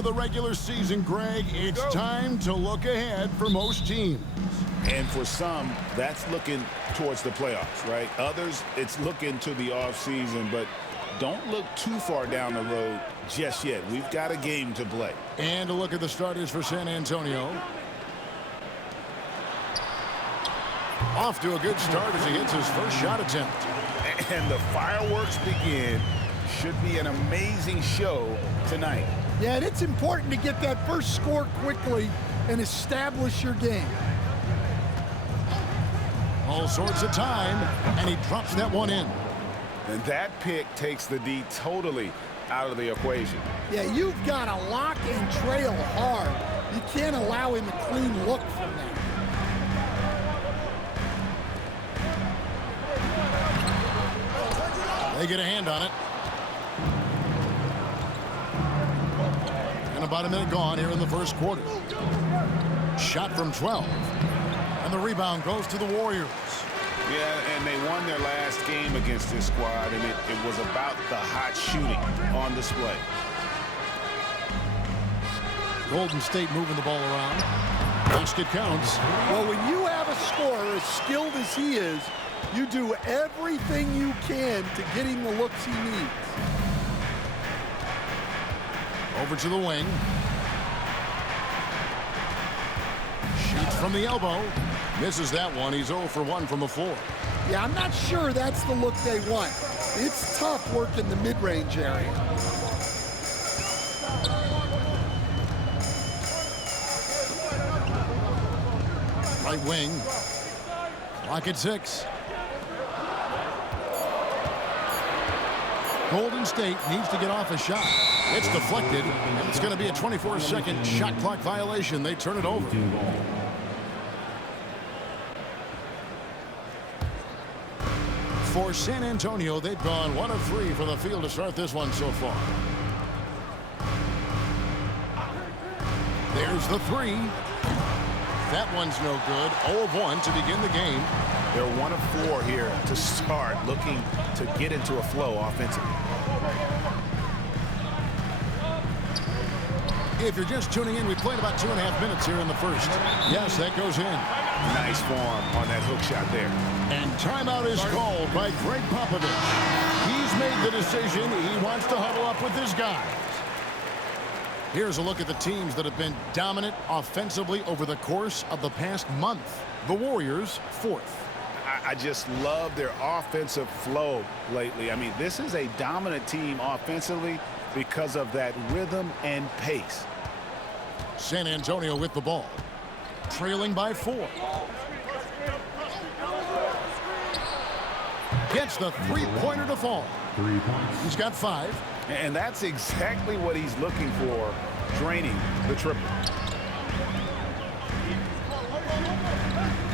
of the regular season, Greg. It's time to look ahead for most teams. And for some, that's looking towards the playoffs, right? Others, it's looking to the offseason, but don't look too far down the road just yet. We've got a game to play. And a look at the starters for San Antonio. Off to a good start as he hits his first shot attempt. And the fireworks begin. Should be an amazing show tonight. Yeah, and it's important to get that first score quickly and establish your game. All sorts of time, and he drops that one in. And that pick takes the D totally out of the equation. Yeah, you've got to lock and trail hard. You can't allow him a clean look from that. They get a hand on it. And about a minute gone here in the first quarter. Shot from 12. And the rebound goes to the Warriors. Yeah, and they won their last game against this squad, and it was about the hot shooting on display. Golden State moving the ball around. Basket counts. Well, when you have a scorer as skilled as he is, you do everything you can to get him the looks he needs. Over to the wing. Shoots from the elbow. Misses that one. He's 0 for 1 from the floor. Yeah, I'm not sure that's the look they want. It's tough working the mid-range area. Right wing. Clock at 6. Golden State needs to get off a shot. It's deflected, and it's going to be a 24-second shot clock violation. They turn it over. For San Antonio, they've gone 1 of 3 from the field to start this one so far. There's the 3. That one's no good. 0 of 1 to begin the game. They're 1 of 4 here to start, looking to get into a flow offensively. If you're just tuning in, we played about 2.5 minutes here in the first. Yes, that goes in. Nice form on that hook shot there. And timeout is called by Greg Popovich. He's made the decision. He wants to huddle up with his guys. Here's a look at the teams that have been dominant offensively over the course of the past month. The Warriors, 4th. I just love their offensive flow lately. I mean, this is a dominant team offensively because of that rhythm and pace. San Antonio with the ball. Trailing by 4. Gets the three-pointer to fall. He's got 5. And that's exactly what he's looking for, draining the triple.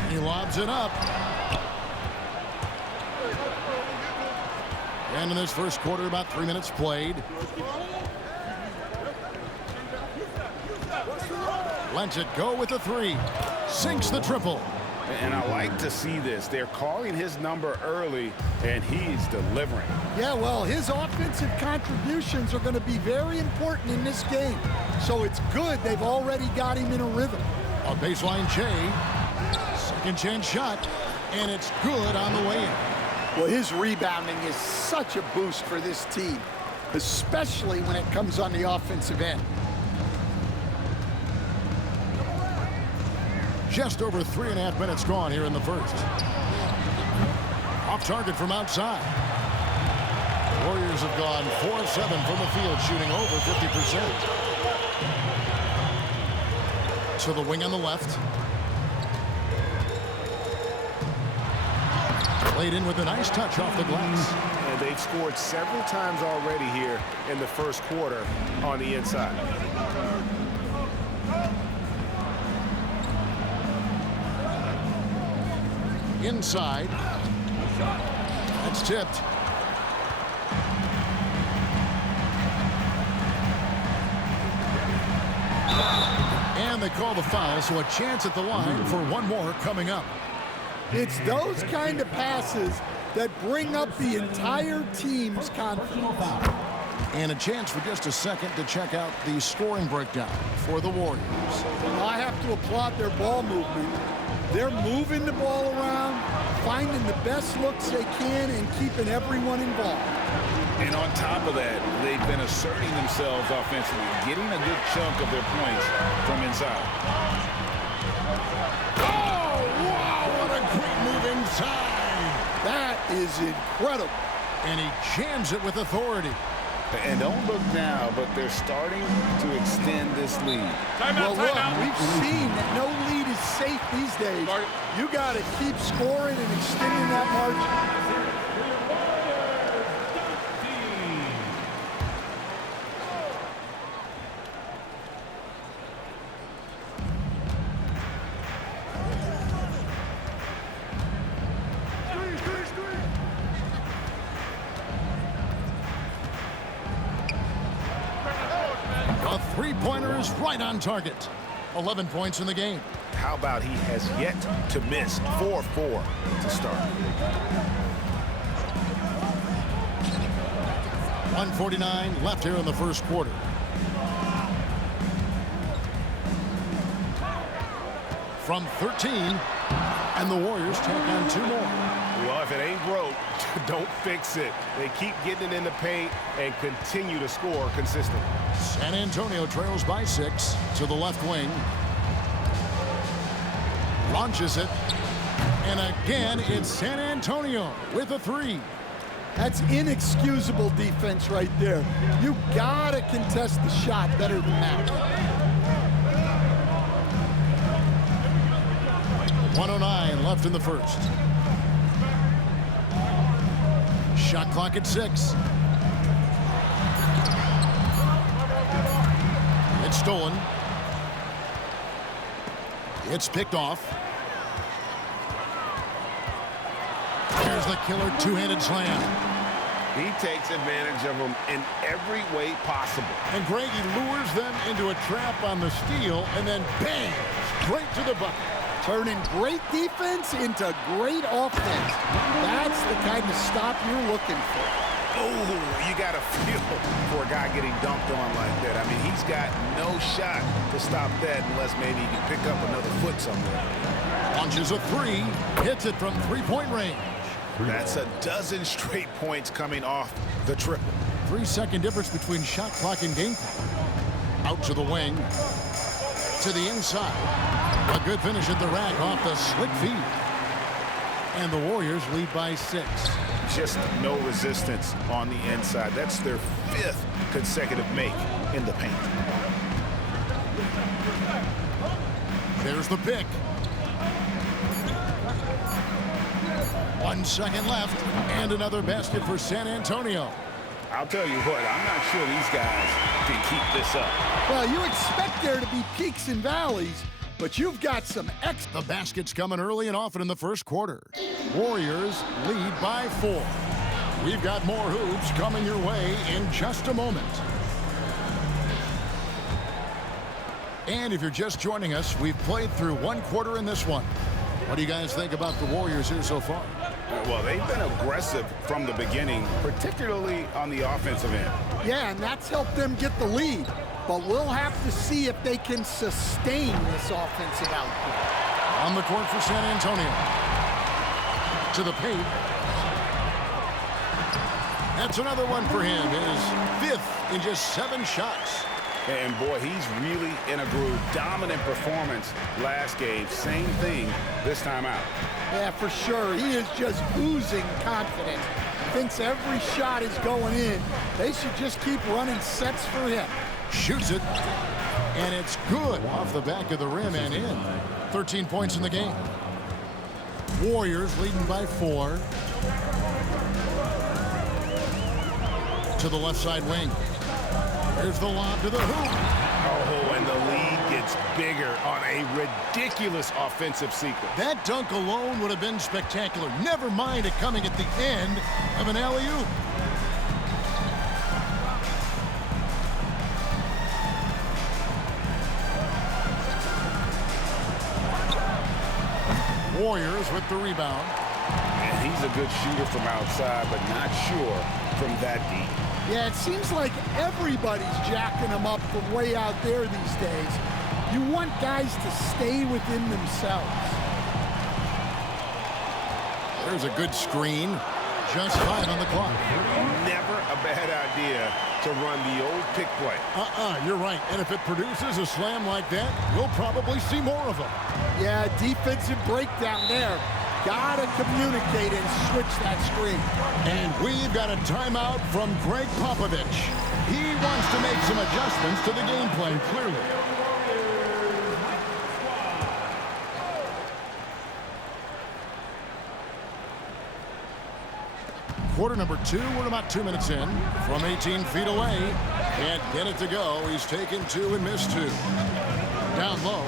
He lobs it up. And in this first quarter, about 3 minutes played. Lets it go with the 3. Sinks the triple. And I like to see this. They're calling his number early, and he's delivering. Yeah, well, his offensive contributions are going to be very important in this game. So it's good they've already got him in a rhythm. A baseline Jay. Second chance shot. And it's good on the way in. Well, his rebounding is such a boost for this team, especially when it comes on the offensive end. Just over 3.5 minutes gone here in the first. Off target from outside. Warriors have gone 4 of 7 from the field, shooting over 50%. To the wing on the left. Played in with a nice touch off the glass. And they've scored several times already here in the first quarter on the inside. Inside. That's tipped. And they call the foul, so a chance at the line for one more coming up. It's those kind of passes that bring up the entire team's confidence. And a chance for just a second to check out the scoring breakdown for the Warriors. Well, I have to applaud their ball movement. They're moving the ball around, finding the best looks they can, and keeping everyone involved. And on top of that, they've been asserting themselves offensively, getting a good chunk of their points from inside. Oh, wow, what a great move inside. That is incredible. And he jams it with authority. And don't look now, but they're starting to extend this lead. Well, look, we've seen that no lead is safe these days. You got to keep scoring and extending that margin. A three-pointer is right on target. 11 points in the game. How about he has yet to miss 4-4 to start. 1:49 left here in the first quarter. From 13, and the Warriors take on 2 more. Well, if it ain't broke, don't fix it. They keep getting it in the paint and continue to score consistently. San Antonio trails by 6 to the left wing. Launches it. And again, it's San Antonio with a 3. That's inexcusable defense right there. You got to contest the shot better than that. 1:09 left in the first. Shot clock at 6. It's stolen. It's picked off. There's the killer two-handed slam. He takes advantage of them in every way possible. And Greg, he lures them into a trap on the steal, and then bang, straight to the bucket. Turning great defense into great offense. That's the kind of stop you're looking for. Oh, you got to feel for a guy getting dunked on like that. I mean, he's got no shot to stop that unless maybe he can pick up another foot somewhere. Launches a 3, hits it from three-point range. That's a dozen straight points coming off the triple. 3-second difference between shot clock and game clock. Out to the wing. To the inside. A good finish at the rack off the slick feed. And the Warriors lead by 6. Just no resistance on the inside. That's their 5th consecutive make in the paint. There's the pick. 1 second left. And another basket for San Antonio. I'll tell you what, I'm not sure these guys can keep this up. Well, you expect there to be peaks and valleys, but you've got some The basket's coming early and often in the first quarter. Warriors lead by 4. We've got more hoops coming your way in just a moment. And if you're just joining us, we've played through 1 quarter in this one. What do you guys think about the Warriors here so far? Well, they've been aggressive from the beginning, particularly on the offensive end. Yeah, and that's helped them get the lead. But we'll have to see if they can sustain this offensive output. On the court for San Antonio. To the paint. That's another one for him. His 5th in just 7 shots. And boy, he's really in a groove. Dominant performance last game. Same thing this time out. Yeah, for sure. He is just oozing confidence. Thinks every shot is going in. They should just keep running sets for him. Shoots it. And it's good off the back of the rim and in. 13 points in the game. Warriors leading by 4. To the left side wing. Here's the lob to the hoop. Oh, and the lead gets bigger on a ridiculous offensive sequence. That dunk alone would have been spectacular. Never mind it coming at the end of an alley-oop. Warriors with the rebound. And he's a good shooter from outside, but not sure from that deep. Yeah, it seems like everybody's jacking them up from way out there these days. You want guys to stay within themselves. There's a good screen. Just 5 on the clock. Never a bad idea to run the old pick play. You're right. And if it produces a slam like that, you'll probably see more of them. Yeah, defensive breakdown there. Gotta communicate and switch that screen. And we've got a timeout from Greg Popovich. He wants to make some adjustments to the game plan, clearly. Quarter number 2, we're about 2 minutes in. From 18 feet away, can't get it to go. He's taken 2 and missed 2. Down low.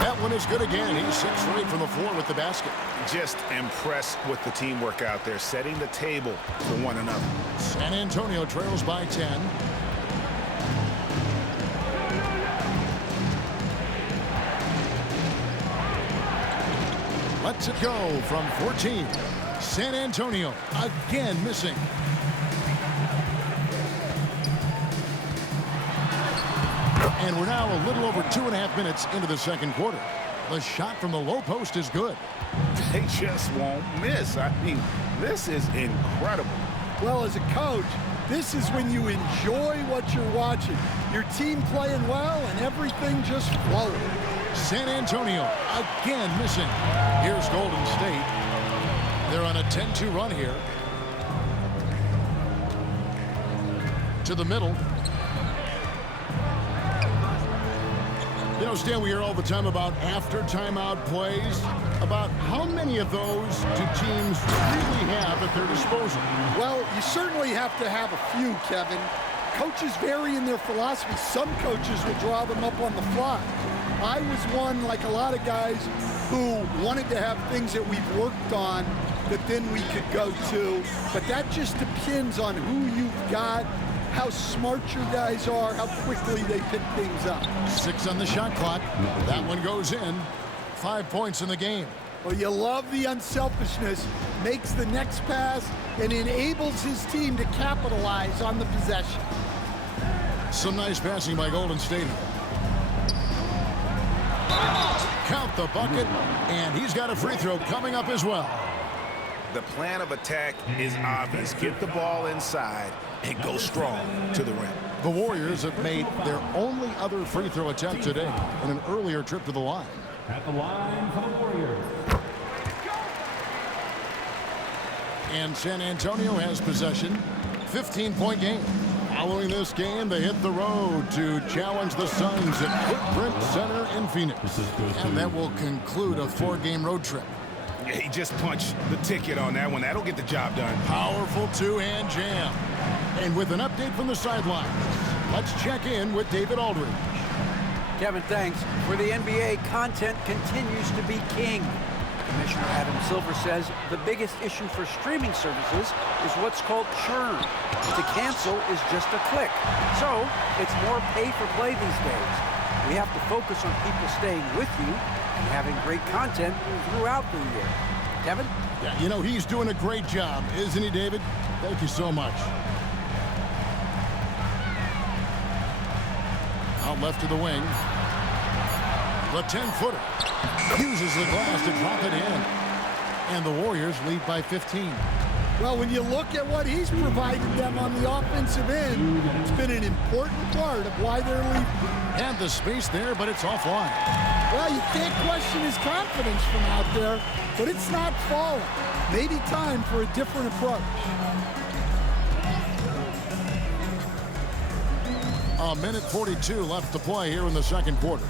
That one is good again. He's 6 for 8 from the floor with the basket. Just impressed with the teamwork out there, setting the table for one another. San Antonio trails by 10. Lets it go from 14. San Antonio again missing. And we're now a little over 2.5 minutes into the second quarter. The shot from the low post is good. They just won't miss. I mean, this is incredible. Well, as a coach, this is when you enjoy what you're watching. Your team playing well and everything just flowing. San Antonio again missing. Here's Golden State. They're on a 10-2 run here. To the middle. You know, Stan, we hear all the time about after timeout plays. About how many of those do teams really have at their disposal? Well, you certainly have to have a few, Kevin. Coaches vary in their philosophy. Some coaches will draw them up on the fly. I was one, like a lot of guys, who wanted to have things that we've worked on that then we could go to. But that just depends on who you've got, how smart your guys are, how quickly they pick things up. 6 on the shot clock. That one goes in. 5 points in the game. Well, you love the unselfishness. Makes the next pass and enables his team to capitalize on the possession. Some nice passing by Golden State. Count the bucket, and he's got a free throw coming up as well. The plan of attack is obvious. Get the ball inside and go strong to the rim. The Warriors have made their only other free throw attempt today in an earlier trip to the line. At the line for the Warriors. And San Antonio has possession. 15-point game. Following this game, they hit the road to challenge the Suns at Footprint Center in Phoenix. And that will conclude a 4-game road trip. Yeah, he just punched the ticket on that one. That'll get the job done. Powerful two-hand jam. And with an update from the sidelines, let's check in with David Aldridge. Kevin, thanks. For the NBA, content continues to be king. Commissioner Adam Silver says the biggest issue for streaming services is what's called churn. To cancel is just a click. So it's more pay for play these days. We have to focus on people staying with you and having great content throughout the year. Kevin? Yeah, you know, he's doing a great job, isn't he, David? Thank you so much. Out left to the wing. The 10-footer. Uses the glass to drop it in. And the Warriors lead by 15. Well, when you look at what he's provided them on the offensive end, it's been an important part of why they're leading. Had the space there, but it's offline. Well, you can't question his confidence from out there, but it's not falling. Maybe time for a different approach. A minute 42 left to play here in the second quarter.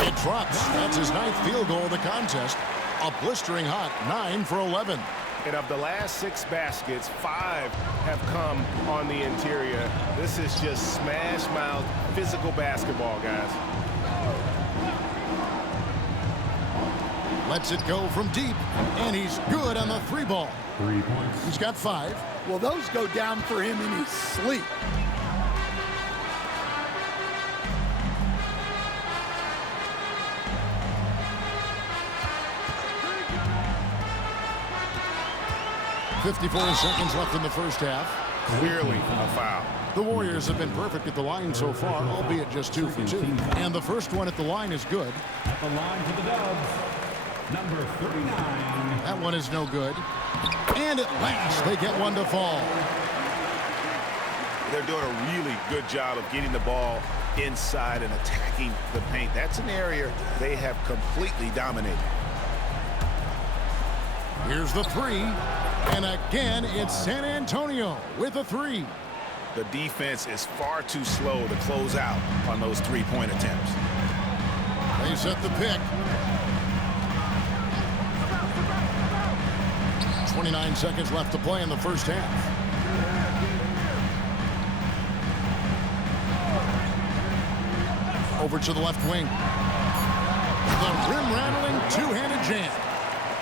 It drops. That's his 9th field goal of the contest. A blistering hot 9 for 11. And of the last 6 baskets, 5 have come on the interior. This is just smash mouth physical basketball, guys. Lets it go from deep, and he's good on the 3-ball. 3 points. He's got 5. Well, those go down for him in his sleep. 54 seconds left in the first half. Clearly a foul. The Warriors have been perfect at the line so far, albeit just 2 for 2. And the first one at the line is good. At the line for the Dubs, number 39. That one is no good. And at last, they get one to fall. They're doing a really good job of getting the ball inside and attacking the paint. That's an area they have completely dominated. Here's the three. And again, it's San Antonio with a three. The defense is far too slow to close out on those three-point attempts. They set the pick. 29 seconds left to play in the first half. Over to the left wing. The rim-rattling two-handed jam.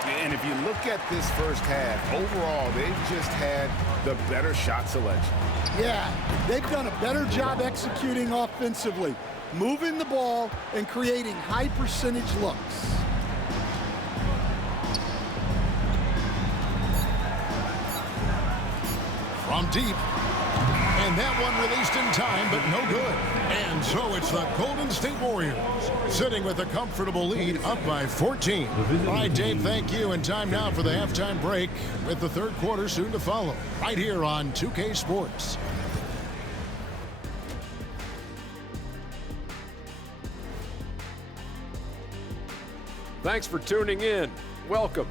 And if you look at this first half, overall, they've just had the better shot selection. Yeah, they've done a better job executing offensively, moving the ball and creating high percentage looks. From deep. And that one released in time, but no good. And so it's the Golden State Warriors sitting with a comfortable lead up by 14. All right, Dave, thank you. And time now for the halftime break with the third quarter soon to follow right here on 2K Sports. Thanks for tuning in. Welcome.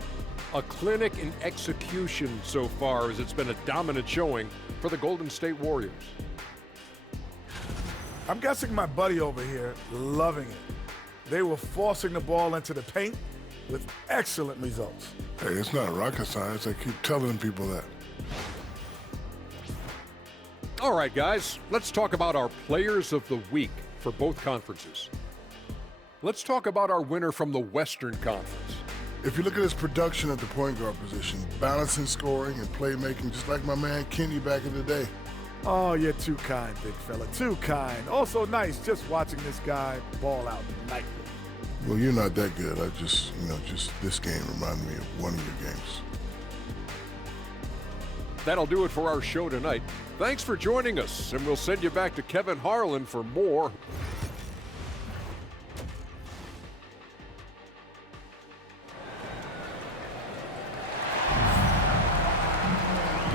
A clinic in execution so far, as it's been a dominant showing for the Golden State Warriors. I'm guessing my buddy over here loving it. They were forcing the ball into the paint with excellent results. Hey, it's not rocket science. I keep telling people that. All right, guys, let's talk about our players of the week for both conferences. Let's talk about our winner from the Western Conference. If you look at his production at the point guard position, balancing scoring and playmaking, just like my man Kenny back in the day. Oh, you're too kind, big fella, too kind. Also nice just watching this guy ball out nightly. Well, you're not that good. I just, just this game reminded me of one of your games. That'll do it for our show tonight. Thanks for joining us, and we'll send you back to Kevin Harlan for more.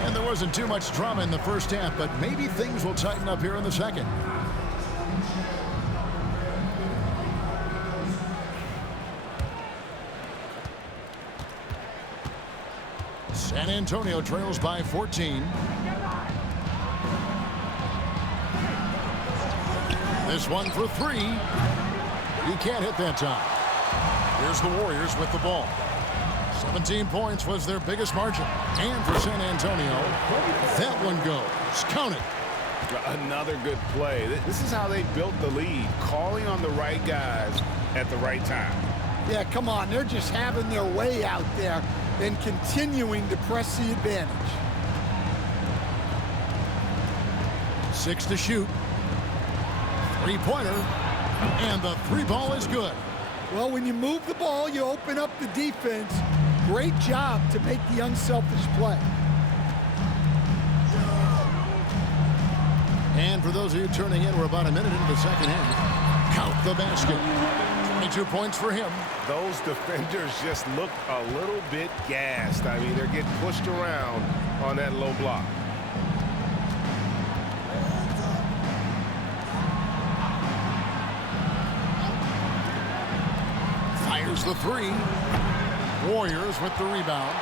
And there wasn't too much drama in the first half, but maybe things will tighten up here in the second. San Antonio trails by 14. This one for three. He can't hit that time. Here's the Warriors with the ball. 17 points was their biggest margin. And for San Antonio, that one goes. Count it. Another good play. This is how they built the lead, calling on the right guys at the right time. Yeah, come on, they're just having their way out there and continuing to press the advantage. 6 to shoot. Three-pointer. And the three ball is good. Well, when you move the ball, you open up the defense. Great job to make the unselfish play. And for those of you turning in, we're about a minute into the second half. Count the basket. 22 points for him. Those defenders just look a little bit gassed. I mean, they're getting pushed around on that low block. Fires the three. Warriors with the rebound.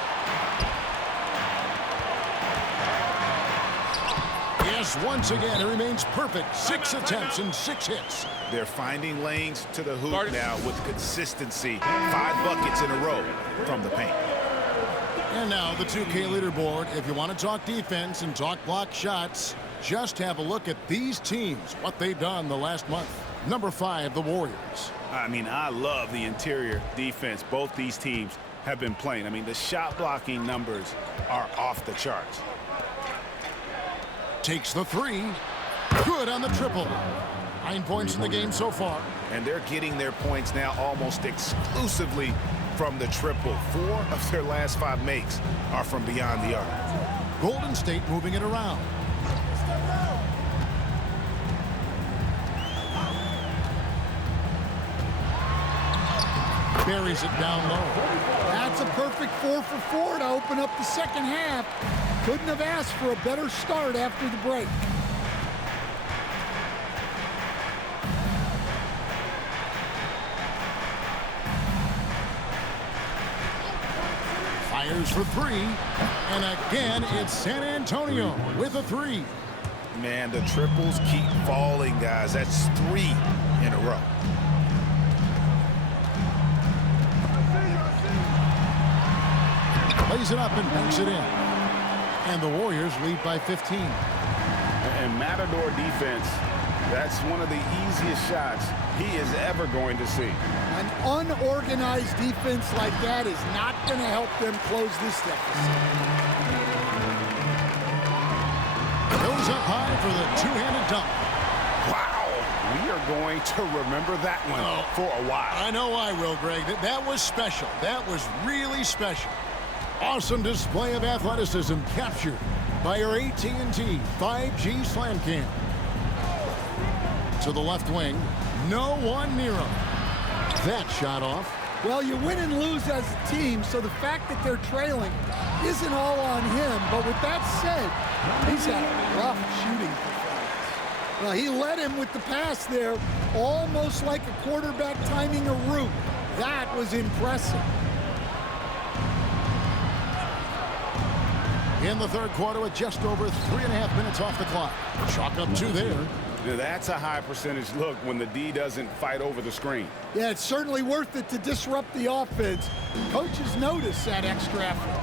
Yes, once again, it remains perfect. 6 attempts and 6 hits. They're finding lanes to the hoop now with consistency. 5 buckets in a row from the paint. And now the 2K leaderboard. If you want to talk defense and talk block shots, just have a look at these teams, what they've done the last month. Number 5, the Warriors. I mean, I love the interior defense both these teams have been playing. I mean, the shot blocking numbers are off the charts. Takes the three. Good on the triple. 9 points in the game so far. And they're getting their points now almost exclusively from the triple. 4 of their last 5 makes are from beyond the arc. Golden State moving it around. Buries it down low. That's a perfect 4 for 4 to open up the second half. Couldn't have asked for a better start after the break. Fires for 3. And again, it's San Antonio with a 3. Man, the triples keep falling, guys. That's 3 in a row. Plays it up and banks it in. And the Warriors lead by 15. And Matador defense, that's one of the easiest shots he is ever going to see. An unorganized defense like that is not going to help them close this deficit. Goes up high for the two-handed dunk. Wow, we are going to remember that one for a while. I know I will, Greg. That was special. That was really special. Awesome display of athleticism captured by our AT&T 5G Slam Cam. To the left wing, no one near him. That shot off. Well, you win and lose as a team, so the fact that they're trailing isn't all on him. But with that said, he's had a rough shooting performance. Well, he led him with the pass there, almost like a quarterback timing a route. That was impressive. In the third quarter with just over 3.5 minutes off the clock. Chalk up 2 there. Yeah, that's a high percentage look when the D doesn't fight over the screen. Yeah, it's certainly worth it to disrupt the offense. Coaches notice that extra effort.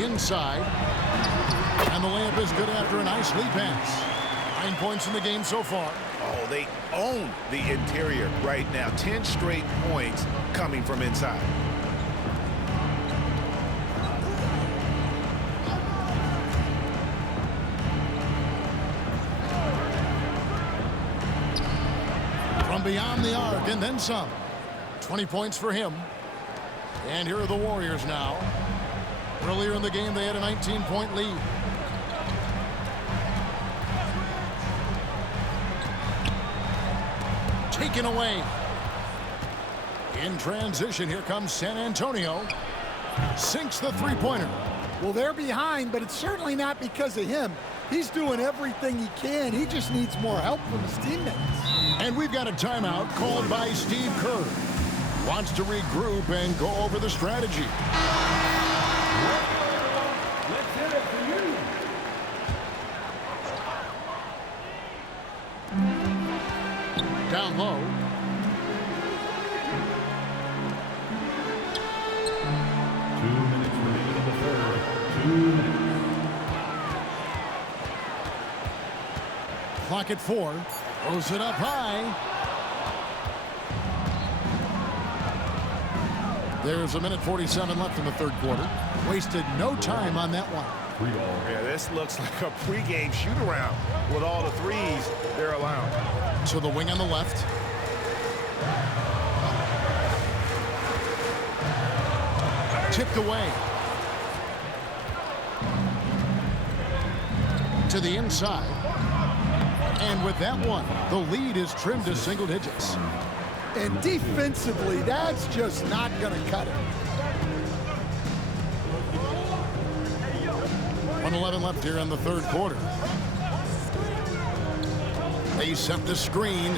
Inside. And the layup is good after a nice lead pass. 9 points in the game so far. Oh, they own the interior right now. 10 straight points coming from inside. From beyond the arc and then some. 20 points for him. And here are the Warriors now. Earlier in the game, they had a 19-point lead. Taken away. In transition, here comes San Antonio. Sinks the three-pointer. Well, they're behind, but it's certainly not because of him. He's doing everything he can. He just needs more help from his teammates. And we've got a timeout called by Steve Kerr. Wants to regroup and go over the strategy. Let's hit it for you. Down low. Remaining in the third. 2 minutes. Clock at 4. Throws it up high. There's a minute 47 left in the third quarter. Wasted no time on that one. Yeah, this looks like a pregame shoot-around with all the threes they're allowing. To the wing on the left. Tipped away. To the inside. And with that one, the lead is trimmed to single digits. And defensively, that's just not going to cut it. 1:11 left here in the third quarter. They set the screen.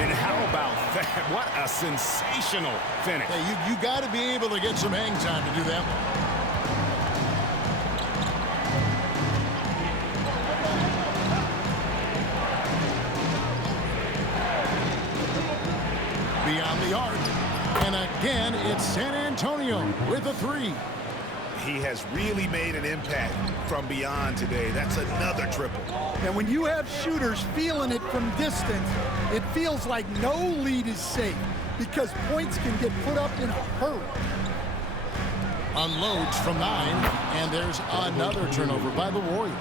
And how about that? What a sensational finish. Hey, you got to be able to get some hang time to do that one. Beyond the arc. And again, it's San Antonio with a 3. He has really made an impact from beyond today. That's another triple. And when you have shooters feeling it from distance, it feels like no lead is safe because points can get put up in a hurry. Unloads from 9, and there's another turnover by the Warriors.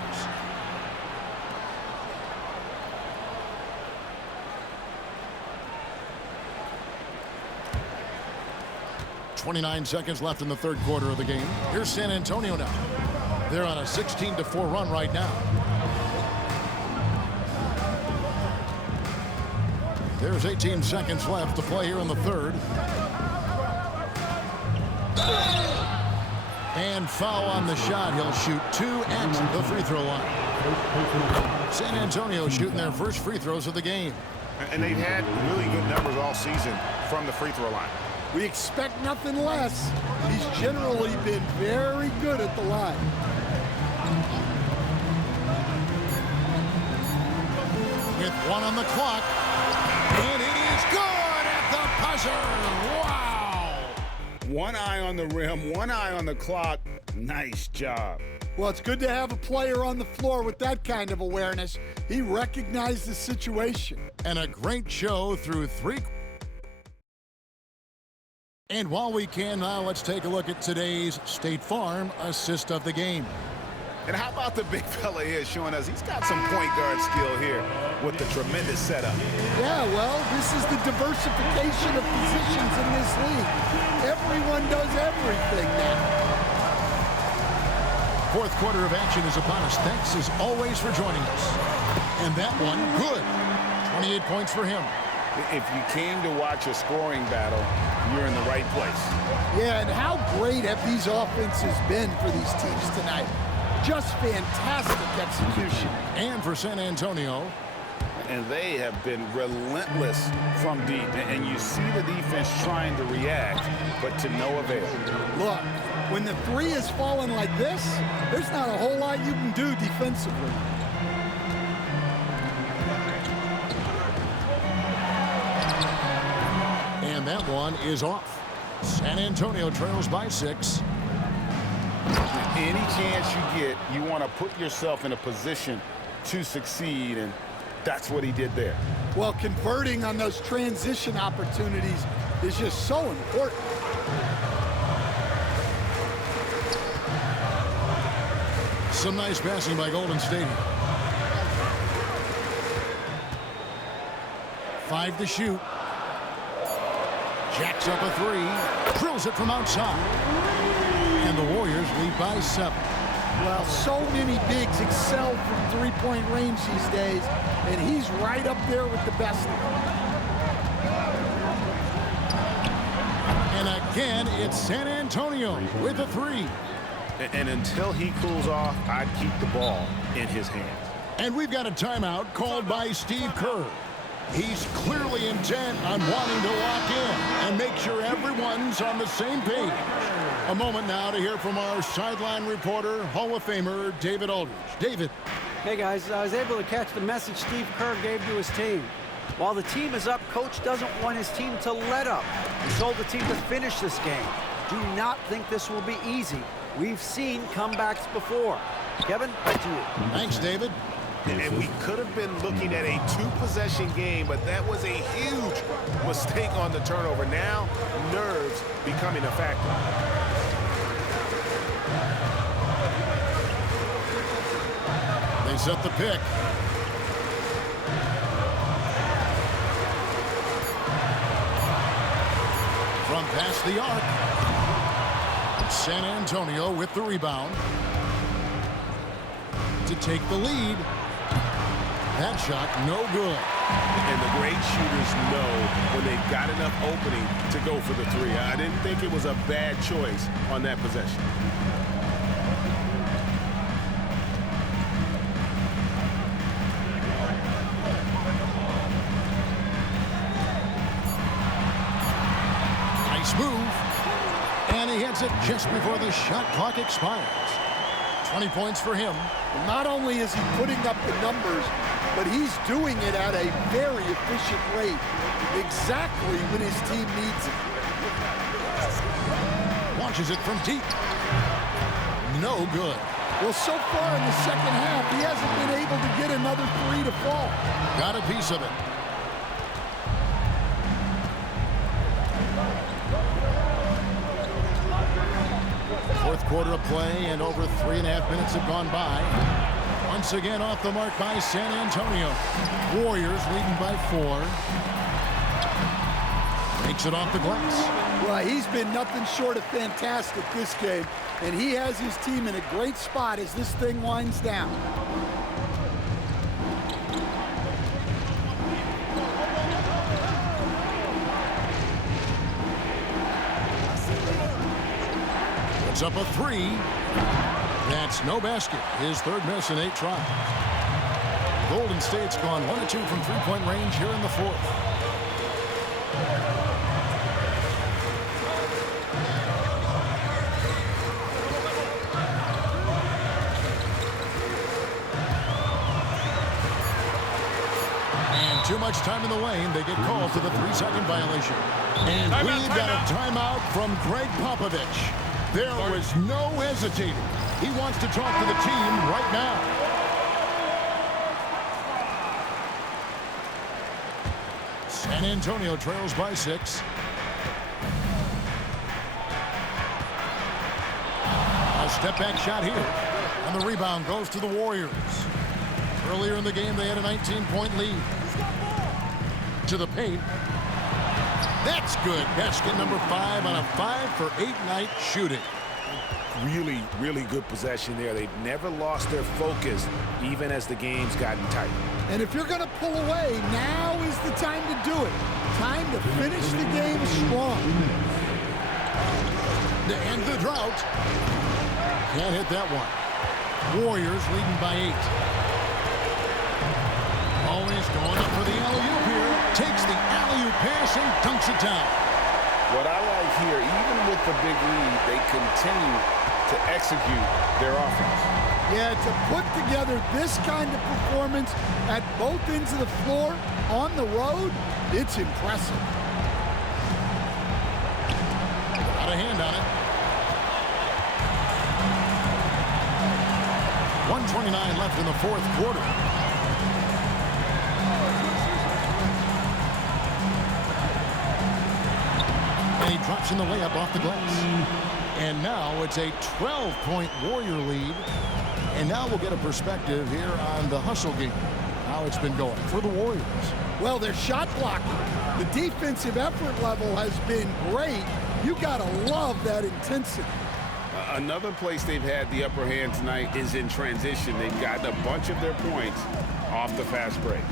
.29 seconds left in the third quarter of the game. Here's San Antonio now. They're on a 16-4 run right now. There's 18 seconds left to play here in the third. And foul on the shot. He'll shoot 2 at the free throw line. San Antonio shooting their first free throws of the game. And they've had really good numbers all season from the free throw line. We expect nothing less. He's generally been very good at the line. With 1 on the clock. And it is good at the buzzer. Wow! One eye on the rim, one eye on the clock. Nice job. Well, it's good to have a player on the floor with that kind of awareness. He recognized the situation. And a great show through 3. And while we can now, let's take a look at today's State Farm assist of the game. And how about the big fella here showing us he's got some point guard skill here with the tremendous setup. Yeah, well, this is the diversification of positions in this league. Everyone does everything now. Fourth quarter of action is upon us. Thanks as always for joining us. And that one, good. 28 points for him. If you came to watch a scoring battle, you're in the right place. Yeah, and how great have these offenses been for these teams tonight? Just fantastic execution. And for San Antonio. And they have been relentless from deep. And you see the defense trying to react, but to no avail. Look, when the 3 is falling like this, there's not a whole lot you can do defensively. And that one is off. San Antonio trails by 6. Any chance you get, you want to put yourself in a position to succeed, and that's what he did there. Well, converting on those transition opportunities is just so important. Some nice passing by Golden State. 5 to shoot. Jacks up a 3. Drills it from outside. And the Warriors lead by 7. Well, so many bigs excel from three-point range these days, and he's right up there with the best of them. And again, it's San Antonio with a 3. And until he cools off, I'd keep the ball in his hands. And we've got a timeout called by Steve Kerr. He's clearly intent on wanting to lock in and make sure everyone's on the same page. A moment now to hear from our sideline reporter, Hall of Famer David Aldridge. David. Hey guys, I was able to catch the message Steve Kerr gave to his team. While the team is up, coach doesn't want his team to let up. He told the team to finish this game. Do not think this will be easy. We've seen comebacks before. Kevin, back to you. Thanks, David. And we could have been looking at a 2-possession game, but that was a huge mistake on the turnover. Now, nerves becoming a factor. They set the pick. From past the arc. San Antonio with the rebound. To take the lead. That shot, no good. And the great shooters know when they've got enough opening to go for the 3. I didn't think it was a bad choice on that possession. Nice move. And he hits it just before the shot clock expires. 20 points for him. Not only is he putting up the numbers, but he's doing it at a very efficient rate, exactly when his team needs it. Launches it from deep. No good. Well, so far in the second half, he hasn't been able to get another 3 to fall. Got a piece of it. quarter of play, and over 3.5 minutes have gone by. Once again off the mark by San Antonio. Warriors leading by 4. Makes it off the glass. Well, he's been nothing short of fantastic this game, and he has his team in a great spot as this thing winds down. Puts up a 3. That's no basket. His third miss in 8 tries. Golden State's gone 1 of 2 from three-point range here in the fourth. And too much time in the lane. They get called for the 3-second violation. And we've got a timeout from Greg Popovich. There was no hesitating. He wants to talk to the team right now. San Antonio trails by 6. A step-back shot here. And the rebound goes to the Warriors. Earlier in the game, they had a 19-point lead. To the paint. That's good. Basket number 5 on a 5-for-8 night shooting. Really, really good possession there. They've never lost their focus, even as the game's gotten tight. And if you're going to pull away, now is the time to do it. Time to finish the game strong. To end the drought. Can't hit that one. Warriors leading by 8. Always going up for the alley-oop here. Takes the alley-oop pass and dunks it down. What I like here, even with the big lead, they continue to execute their offense. Yeah, to put together this kind of performance at both ends of the floor on the road, it's impressive. Got a hand on it. 1:29 left in the fourth quarter. And he drops in the layup off the glass. And now it's a 12-point Warrior lead. And now we'll get a perspective here on the hustle game. How it's been going for the Warriors. Well, their shot blocking. The defensive effort level has been great. You got to love that intensity. Another place they've had the upper hand tonight is in transition. They've gotten a bunch of their points off the fast break.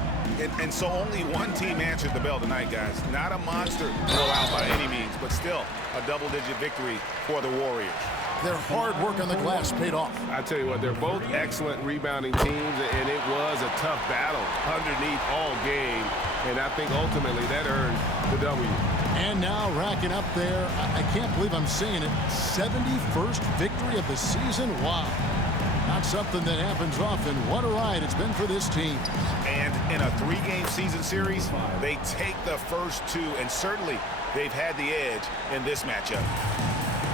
And so only one team answered the bell tonight, guys. Not a monster blowout by any means, but still a double-digit victory for the Warriors. Their hard work on the glass paid off. I tell you what, they're both excellent rebounding teams, and it was a tough battle underneath all game. And I think ultimately that earned the W. And now racking up there, I can't believe I'm saying it, 71st victory of the season. Wow. Not something that happens often. What a ride it's been for this team. And in a 3-game season series, they take the first 2, and certainly they've had the edge in this matchup.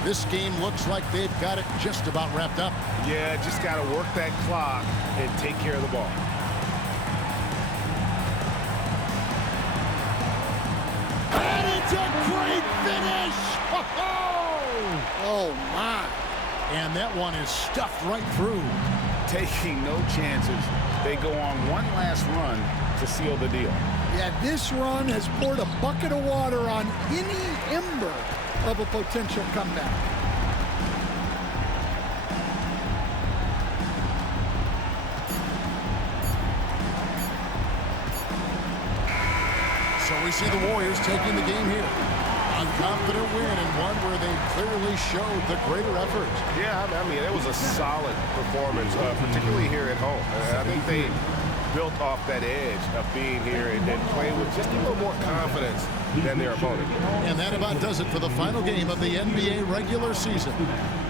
This game looks like they've got it just about wrapped up. Yeah, just got to work that clock and take care of the ball. And it's a great finish! Oh, my. And that one is stuffed right through. Taking no chances. They go on one last run to seal the deal. Yeah, this run has poured a bucket of water on any ember of a potential comeback. So we see the Warriors taking the game here. A confident win and one where they clearly showed the greater effort. Yeah, I mean, it was a solid performance, particularly here at home. I think they built off that edge of being here and playing with just a little more confidence than their opponent. And that about does it for the final game of the NBA regular season.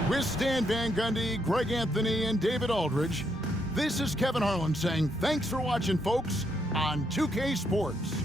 With Stan Van Gundy, Greg Anthony, and David Aldridge, this is Kevin Harlan saying thanks for watching, folks, on 2K Sports.